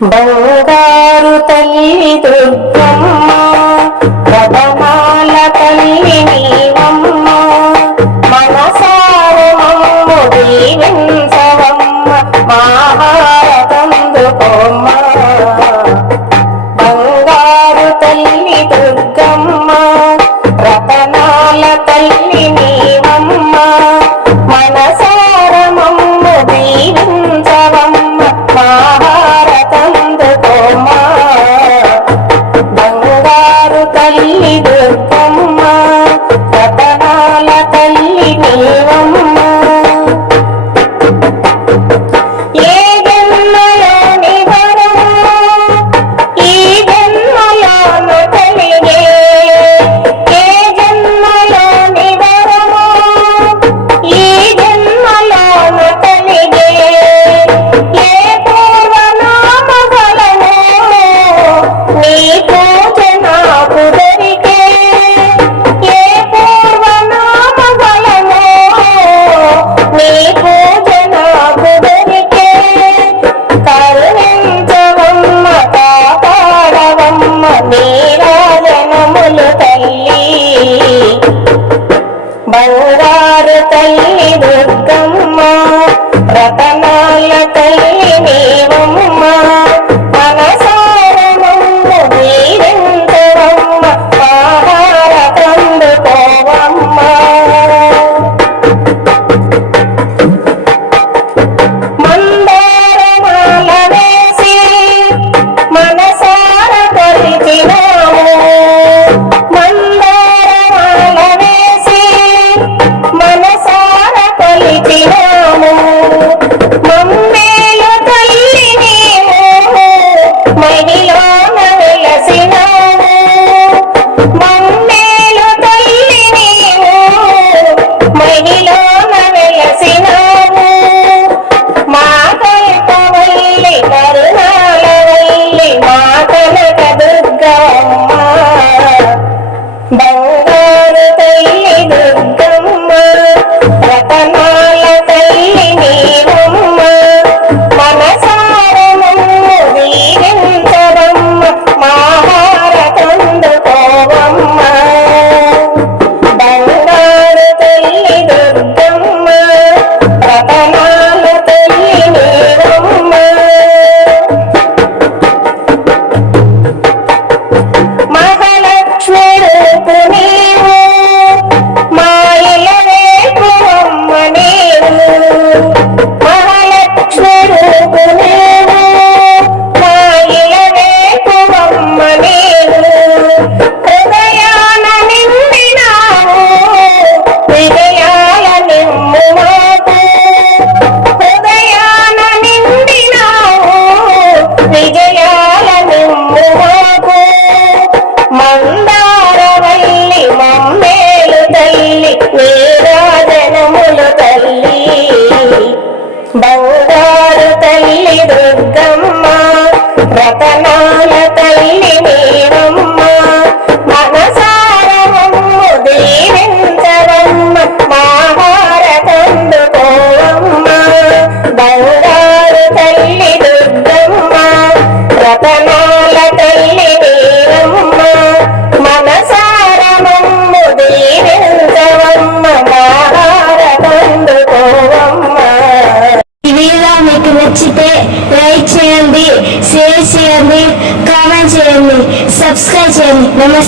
బంగారు తల్లి దుర్గమ్మ, రతనాల తల్లి నీవమ్మ, మనసార మమ్ము దీవించవమ్మ, మహారతందుకోమ్మ. బంగారు తల్లి దుర్గమ్మ, రతనాల తల్లి నీవమ్మ, మనసార మమ్ము దీవించవమ్మ, మహారతందుకోమ్మ. బంగారు తల్లి దుర్గమ్మ, రతనాల తల్లి నీవమ్మ. ఏ జన్మలోని వరము ఈ జన్మలోను కలిగే, ఏ జన్మలోని వరము ఈ జన్మలోను కలిగే, ఏ పూర్వనామఫలము నీ పూజ నాకు దొరికే, ఏ పూర్వనామఫలము నీ పూజ నాకు దొరికే. కరుణించవమ్మ, కాపాడవమ్మ, నీరాజనములు తల్లి. బంగారు తల్లి దుర్గమ్మ, రతనాల తల్లి నీవమ్మ, మనసార మమ్ము దీవించవమ్మ, మహారతందుకోవమ్మ. మందారమాల వేసి మనసార కొలిచినాము, మందారమాల వేసి మనసార కొలిచినాము. మమ్మేలు తల్లి నీవు మహిలోన వెలసినావు, మమ్మేలు తల్లి నీవు మహిలోన వెలసినావు. మా కల్పవల్లి కరుణాల వల్లి, మా కనక దుర్గమ్మ. బంగారు తల్లి దుర్గమ్మ, రతనాల తల్లి నీవమ్మ, మనసార మమ్ము దీవించవమ్మ, మహారతందుకోవమ్మ. బంగారు తల్లి దుర్గమ్మ, రతనాల తల్లి నీవమ్మ. మహాలక్ష్మి రూపు నీవు, మాయల వేకువమ్మ నీవు, మహాలక్ష్మి రూపు నీవు, మాయల వేకువమ్మ నీవు. హృదయాన నిండినావు, విజయాల నిమ్ము మాకు, హృదయాన నిండినావు, విజయాల నిమ్ము మాకు. మందారవల్లి మమ్మేలు తల్లి, నీరాజనములు తల్లి. బంగారు తల్లి దుర్గమ్మ, రతనాల తల్లి నీవమ్మ, మనసార మమ్ము దీవించవమ్మ, మహారతందుకోవమ్మ. బంగారు తల్లి దుర్గమ్మ, రతనాల తల్లి నీవమ్మ, మనసార మమ్ము దీవించవమ్మ, మహారతందుకోవమ్మ. ఈ వీడియో మీకు నచ్చితే లైక్ చేయండి, షేర్ చేయండి, కామెంట్ చేయండి, సబ్స్క్రైబ్ చేయండి. నమస్తే.